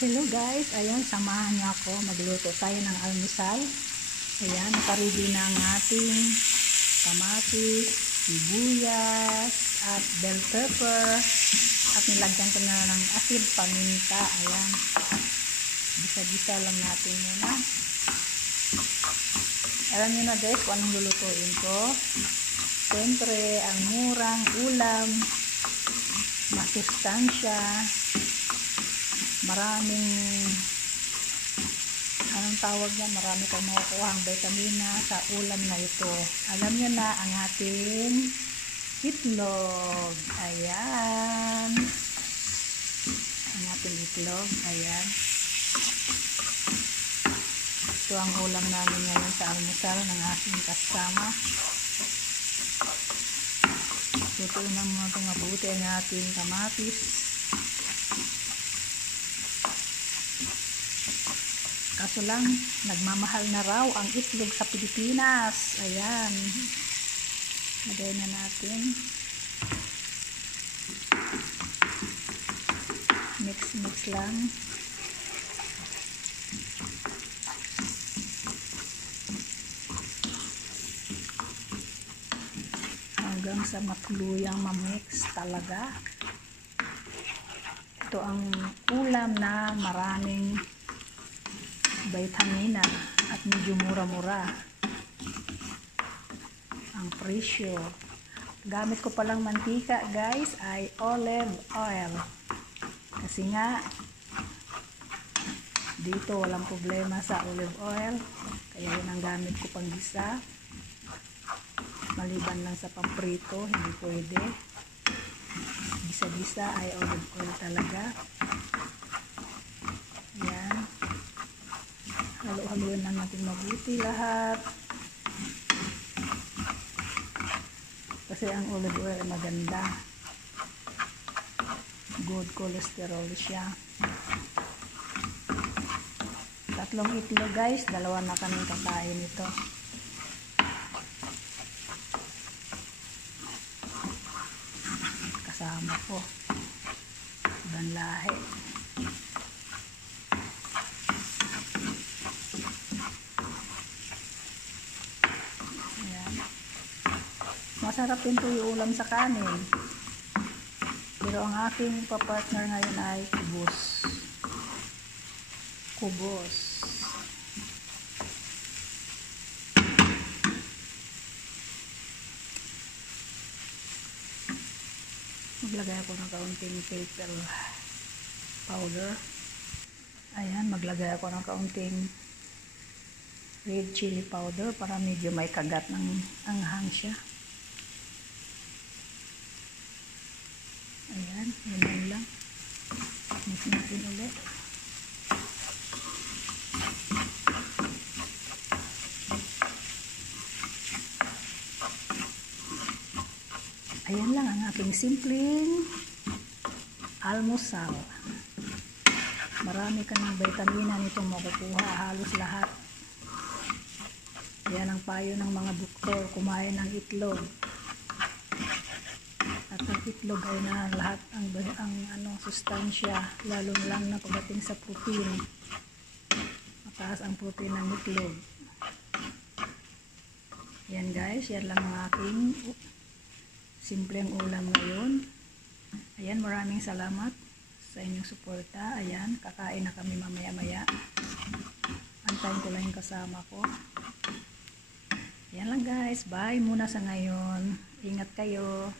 Hello guys, ayan, samahan niyo ako. Magluto tayo ng almusal. Ayan, nakaready na ang ating kamatis, sibuyas, at bell pepper. At nilagyan ko na ng asin, paminta. Ayan, bisa-bisa lang natin muna. Alam niyo na guys kung anong lulutuin ko. Siyempre, ang murang ulam, masustansya, maraming anong tawag niya, marami kayong makukuha ang vitamina sa ulam na ito. Alam niyo na ang ating itlog. Ayan, ang ating itlog. Ayan, ito ang ulam namin ngayon sa almusal ng aking kasama. Lutuin lang mga itong mabuti ang ating kamatis. Kaso lang, nagmamahal na raw ang itlog sa Pilipinas. Ayan. Lagay na natin. Mix lang. Hanggang sa matuluyang mamix talaga. Ito ang ulam na maraming vitamina at medyo mura-mura ang presyo. Gamit ko palang mantika guys ay olive oil, kasi nga dito walang problema sa olive oil, kaya yun ang gamit ko pang gisa. Maliban lang sa pamprito, hindi pwede. Gisa-gisa ay olive oil talaga. Halo-haloin lang natin mabuti lahat. Kasi ang olive oil ay maganda. Good cholesterol siya. 3 itlog guys. 2 na kami kakain ito. Kasama ko. Ibang lahi. Masarap din po yung ulam sa kanin. Pero ang aking papartner ngayon ay kubos. Kubos. Maglagay ako ng kaunting pepper powder. Ayan, maglagay ako ng kaunting red chili powder para medyo may kagat ng anghang siya. Ayan, yun lang. Mix natin ulit. Ayan lang ang aking simpleng almusal. Marami ka ng vitamina nitong makukuha, halos lahat. Yan ang payo ng mga doktor, kumain ng itlog. At ang itlog ay na lahat ang sustansya, lalo lang na pagdating sa protein. Mataas ang protein ng itlog. Yan guys, yan lang ang aking simpleng ulam ngayon. Ayan, maraming salamat sa inyong suporta. Ayan, kakain na kami mamaya-maya. Antayin ko lang yung kasama ko. Yan lang guys, bye muna sa ngayon. Ingat kayo.